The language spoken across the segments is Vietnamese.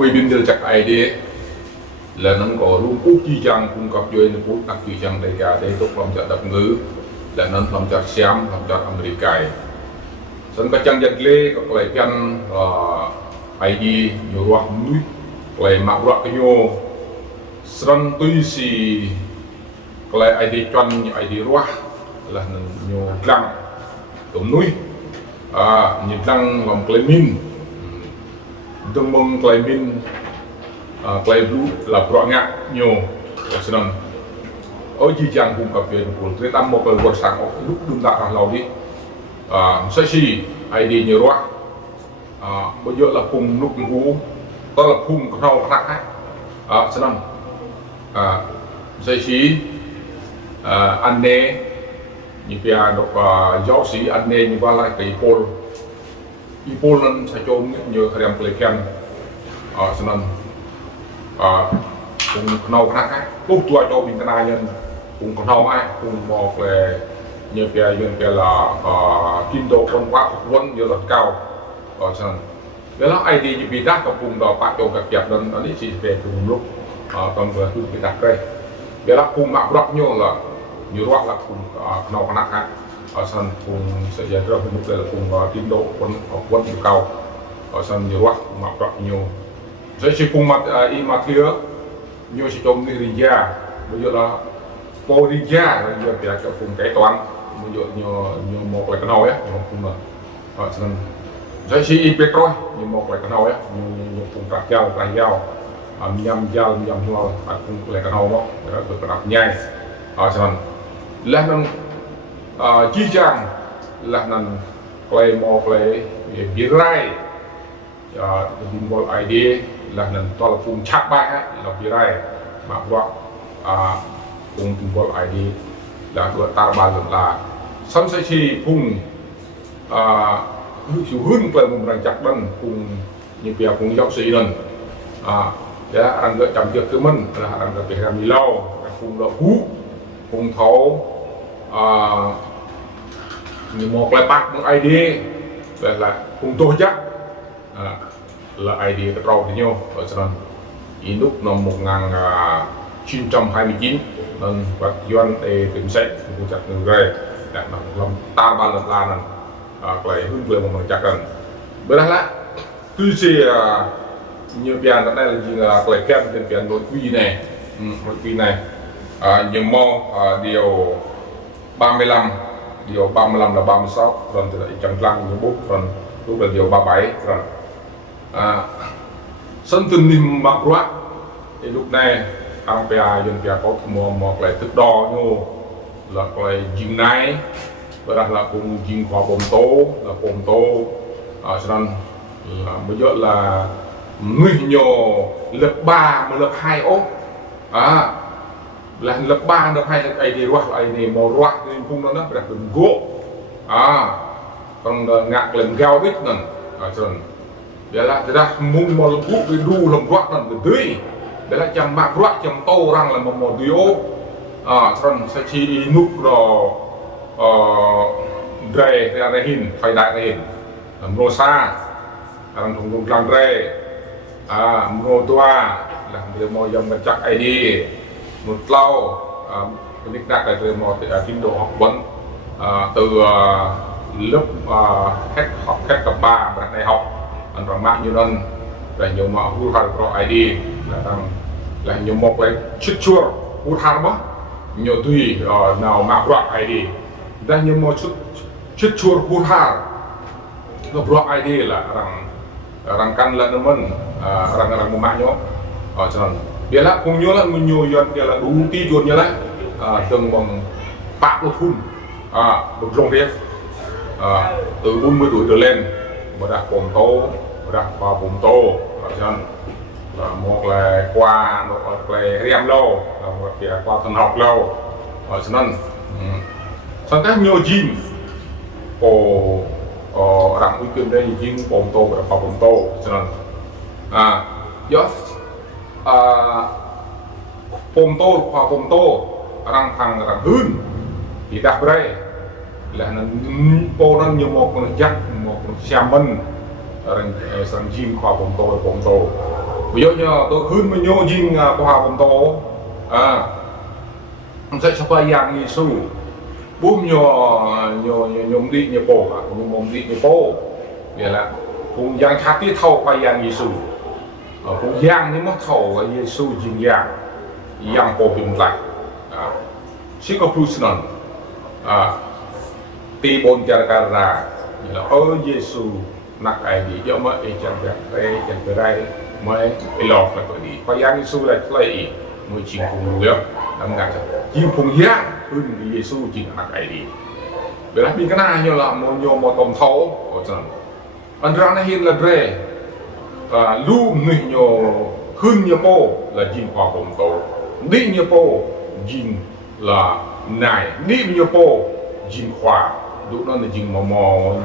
quy biên điều chắc ai đi là nó có luôn út chi chăng cung cấp cho nên út đặc chi chăng đại cả đây tốt làm chợ đập ngữ là nó làm chợ xem làm chợ America sân cái trang giật lê các loại chân ai đi nhiều ruộng núi loại mạo ruộng cái nhô sân tuy si cái ai đi chọn ai đi ruộng là nhiều lăng tụm núi nhiều lăng làm cái min tương mong cái min cái blue là ruộng ngã nhiều sân ở chi chăng cung cấp về của cái tam một cái vật sáng lúc đun đã hàng lâu đi sẽ chỉ ai đi nhiều ruộng bây giờ là cùng lúc ngủ đó là cùng cái nào khác ấy sân sẽ chỉ anh nè như bây giờ đọc giáo sĩ anh nè như vậy lại cái Ipol nên sẽ cho nhiều khả năng lấy khen cho nên cùng nào khác ấy lúc tuổi cho mình cái này nhân cùng nào ai cùng một là như bây giờ là kim độ con quá quân như là cao cho nên nếu là ai đi như bị đắtกับcùng đó bạn chồngกับđẹp nên anh ấy chỉ về cùng lúc còn vừa cứ bị đặt đây nếu là cùng mặc rất nhiều là nhiều loại là cùng nào khác ấy ở sân cùng sẽ giải quyết lúc đây là cùng tiến độ quân cao ở sân nhiều loại cùng mặc rất nhiều rồi chỉ cùng mặt mặt kia nhiều chỉ trong Nigeria bây giờ là Nigeria là giờ thì cùng kế toán bây giờ nhiều một là cái nào ấy cùng là ở sân rồi chỉ petrol nhiều một là cái nào ấy nhiều cùng trạc dao nhằm lo cùng là cái nào đó được cái nào nhai ở sân là năng chi chăng là năng play một play birai symbol ID là năng to là cùng chắc bài là birai mà gọi cùng symbol ID là gọi ta ba lần là sân sẽ chi cùng sự hướng về một rằng chắc đần cùng như bây cùng giáo sĩ đần để anh gợi chậm chưa cứ mình là anh gợi việc làm gì lâu cùng độ hú cùng thấu như một loại bạc một ID là cùng tôi chắc là ID cái trâu thì nhau ở trên in lúc năm 1929 nên bác Doan để tìm xét cũng chắc người về để làm ta ba lần là lại hướng về một lần chắc gần bữa đó là tuy gì như bây giờ đây là gì là lại kèm trên cái nội quy này nhiều mô điều 35 điều 35 là 36 rồi thì lại chẳng lăng như bút rồi lúc là điều 37 rồi sân tình niệm mặc quá thì lúc này ang PA dân PA có một lại thức đo như là lại dừng này và đặt là cùng dừng qua bồn tô cho nên là bây giờ là người nhiều lớp 3 mà lớp 2 ốp là lớp 3 lớp 2 là ID rock ID màu rock nên cũng nó đặt đường gỗ còn ngạc lần gao biết nè cho nên để là thế ra mung màu gỗ cái đu làm rock nè từ tưới để là chăm bạc rock chăm tô răng là một điều cho nên sẽ chi nút rồi dre ra đây hình phải đại này hình rosa đang thùng thùng làm dre một tua là người mò dòng chắc ID một lâu cái nick đặt là người mò tiến độ học vấn từ lớp hết cấp 3 và đại học anh rằng mạng như nên là nhiều mà hút hạt pro ID là nhiều một cái chít chua hút hạt đó nhiều tùy nào mà pro ID đang nhiều một chút chít chua hút hạt nó pro ID là rằng căn là nó mình rằng một mạng nhớ cho nên dia lah cùng nhớ là mình nhiều dân dia là đủ tí chuột nhớ đấy từng bằng bạc một phun được rong riết từ 40 tuổi trở lên mà đặt bồn tô đặt vào bồn tô cho nên là một là qua một là rèm lâu là một là qua thần học lâu cho nên sau các nhiều gym đặt ý kiến đây gym bồn tô và vào bồn tô cho nên do bồn tô rằng thằng rằng hơn thì đặt đây là nó po nó như một con jack một con salmon rằng gym qua bồn tô ví dụ như tôi khuyên mình nhô dinh qua bom tổ sẽ cho phải yang Giêsu bùm nhôm đi nhôm bò nhôm đi nhôm bò vậy là cùng yang khác tí thâu phải yang Giêsu cùng yang nếu mất thâu cái Giêsu dinh yang bò bình lại chỉ có plus nон ti bồn cara là Giêsu nặc ai đi cho mà ai chẳng cái đây mới lọt là cái gì phải yang Giêsu là lấy mới chinh cùng được đâm ngã chinh cùng yang hơn Giêsu chinh nặc ai đi vậy là mình cái này như là một tôm thấu ở trong anh ra này hiện là rê lu người nhiều hơn nhiều po là chinh hòa bồn tổ đi nhiều po chinh là này đi nhiều po chinh hòa lúc đó là chinh mò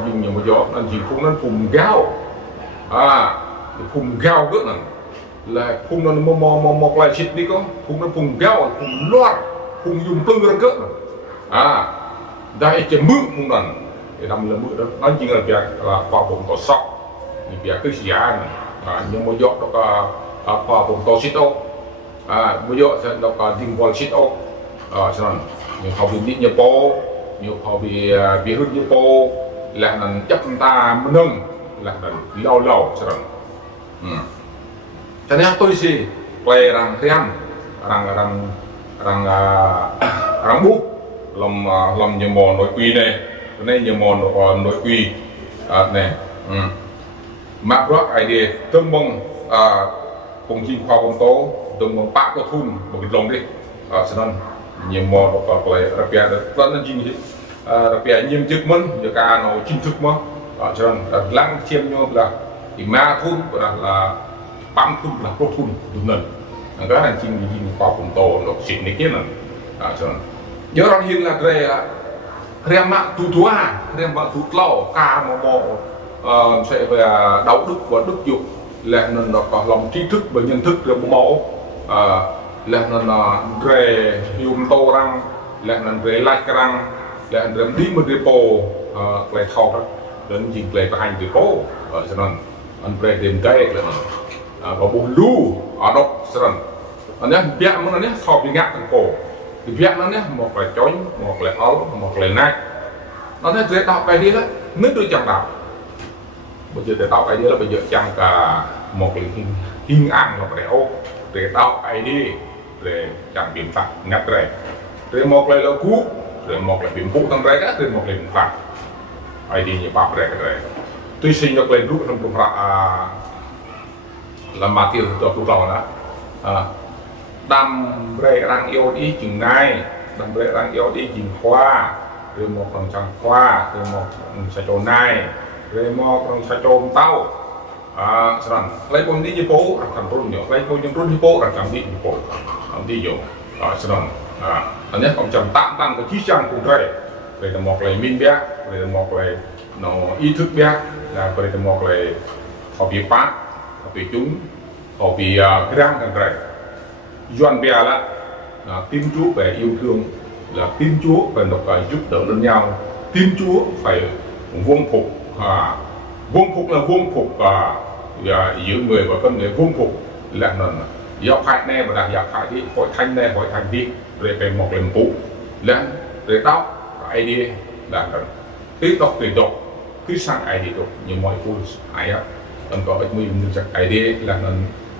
chinh nhiều gió là chinh phun nó phun gạo phun gạo rất là phun nó mò lại chít đi có phun nó phun gạo phun loạn phun dùng tư ra cỡ đây chỉ mướn phun lần để làm là mướn đó nó chỉ là việc là hòa bồn tổ sọc việc cái gì nhưng mà gió đó là hòa bồn tổ chít ô bây giờ sẽ đó là đình qual chít ô cho nên nhiều họ bị đi nhiều po nhiều họ bị hư nhiều po là nên chấp ta nâng là nên lâu cho nên cho nên tôi sẽ quay rằng riêng rằng bút làm nhiều món nội quy này nên nhiều món nội quy này map rock idea tương mong cùng chinh khoa công tố tương mong bác có thun một cái lồng đi cho nên nhiều món có quay rapia đó là chinh rapia nhiều chức mến giờ cả nó chinh thức mà cho nên lăng chiêm nhau là thì ma thun là bám thun là có thun đúng nên cái này chinh khoa công tố nó xịn này kia là cho nên nhớ rằng hiện là rèm mạng tụt lẩu ca mò sẽ về đạo đức và đức dục là nên nó có lòng trí thức và nhận thức được mẫu là nên rè dùng tô răng là nên rè lại răng là nên đi một cái bộ lại thao đó đến dừng lại và hành cái bộ cho nên anh rè đêm cái là và bù lu ở đó cho nên anh nhá biết mà nó nhá thao bị ngã thành cổ thì biết nó nhá một là chói một là áo một là nai nó thấy dễ đọc cái đi đấy nước đôi chẳng đọc bây giờ để đọc cái đi là bây giờ chẳng cả một là hình ảnh hoặc là ô để đọc cái đi để chẳng biện pháp ngắt rồi một là cú rồi một là biện phụ tăng đấy các rồi một là biện pháp ai đi như bắp rồi tôi xin nhắc lên rút trong công việc làm mà tiêu cho tôi đó đâm rễ răng yêu đi chừng này đâm rễ răng yêu đi chừng khoa rồi một lần chẳng khoa rồi một sẽ chỗ này rồi một lần sẽ chỗ tao rằng lấy con đi như phố thành run nhiều lấy con run như phố là chẳng đi như phố đi nhiều rằng anh nhất còn chậm tạm tăng cái chi trang cụ thể về là một là minh bé về là một là nó ý thức bé là về là một là họ bị phá họ bị chúng họ bị cái răng càng rẻ doan bè là tin Chúa về yêu thương là tin Chúa về độc giúp đỡ lẫn nhau tin Chúa phải vuông phục là vuông phục giữa người và con người vuông phục là giáo phái này và đặc giáo phái đi hội thanh này hội thành đi rồi về một lần phụ là để đọc ai đi là tiếp đọc từ đọc cứ sang ai đi đọc như mọi cô ai á còn có ít mình chắc ai đi là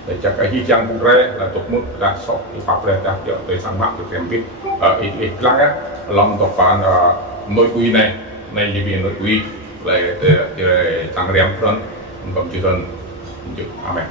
để chắc cái gì chẳng cũng ra là tục mức là sọ thì pháp ra chắc giờ tới sang mạng được xem biết ít lắm á lòng đọc phán nội quy này gì biển nội quy để tăng rèm phân còn chưa đơn chữ amen.